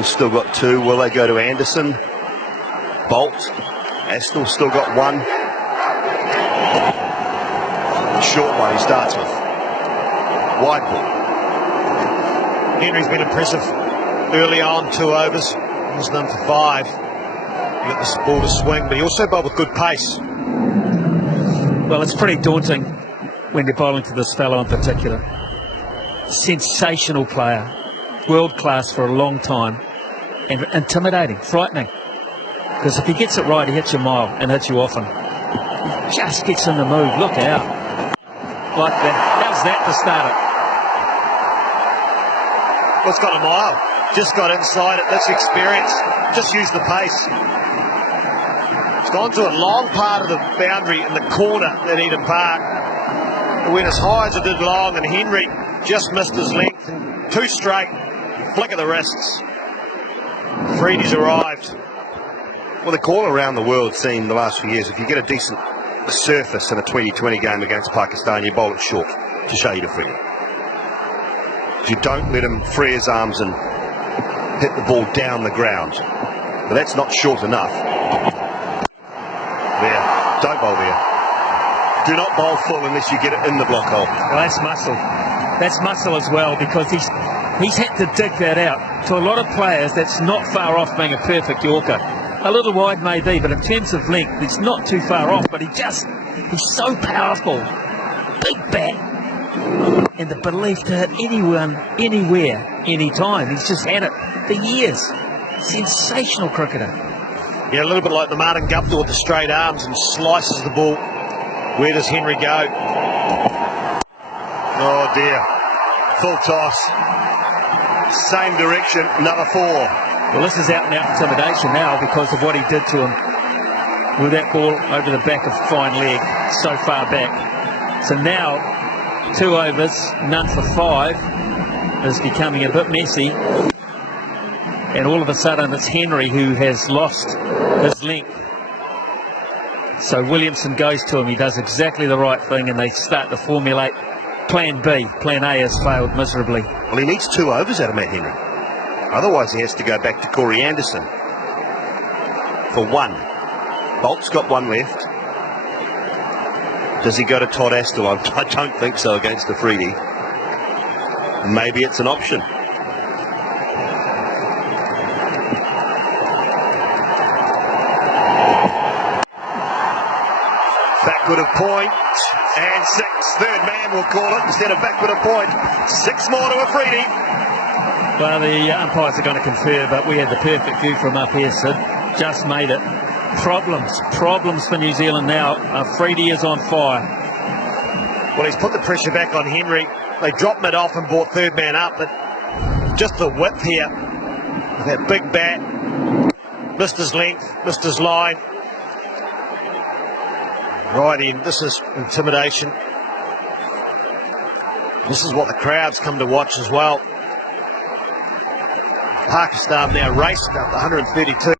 Astel's still got 2. Will they go to Anderson? Bolt. Astel still got 1. Short one he starts with. Wide ball. Henry's been impressive early on, 2 overs. Almost none for 5. He got this ball to swing, but he also bowled with good pace. Well, it's pretty daunting when you're bowling to this fellow in particular. Sensational player, world class for a long time, and intimidating, frightening. Because if he gets it right, he hits you a mile and hits you often. He just gets in the mood. Look out. Like that. How's that to start it? Well, it's got a mile. Just got inside it. That's experience. Just use the pace. It's gone to a long part of the boundary in the corner at Eden Park. It went as high as it did long, and Henry just missed his length. 2 straight. Flick of the wrists. Afridi's arrived. Well, the call around the world seen the last few years, if you get a decent surface in a 2020 game against Pakistan, you bowl it short to show you Afridi. You don't let him free his arms and hit the ball down the ground. But that's not short enough. There, don't bowl there. Do not bowl full unless you get it in the block hole. Well, that's muscle. That's muscle as well, because he's had to dig that out. To a lot of players, that's not far off being a perfect Yorker. A little wide maybe, but in terms of length, it's not too far off. But he's so powerful. Big bat. And the belief to hit anyone, anywhere, anytime. He's just had it for years. Sensational cricketer. Yeah, a little bit like the Martin Guptill with the straight arms and slices the ball. Where does Henry go? Oh dear. Full toss. Same direction, number 4. Well, this is out and out intimidation now because of what he did to him with that ball over the back of fine leg so far back. So now 2 overs, none for 5 is becoming a bit messy. And all of a sudden it's Henry who has lost his length. So Williamson goes to him. He does exactly the right thing, and they start to formulate plan B. Plan A has failed miserably. Well, he needs 2 overs out of Matt Henry. Otherwise he has to go back to Corey Anderson for 1. Bolt's got 1 left. Does he go to Todd Astel? I don't think so against Afridi. Maybe it's an option. Backward of point and 6. Third man will call it instead of backward of point. 6 more to Afridi. Well, the umpires are going to confer, but we had the perfect view from up here, Sid. Just made it. Problems for New Zealand now. Afridi is on fire. Well, he's put the pressure back on Henry. They dropped mid off and brought third man up, but just the width here with that big bat. Missed his length, missed his line. Right in. This is intimidation. This is what the crowds come to watch as well. Pakistan now racing up 132.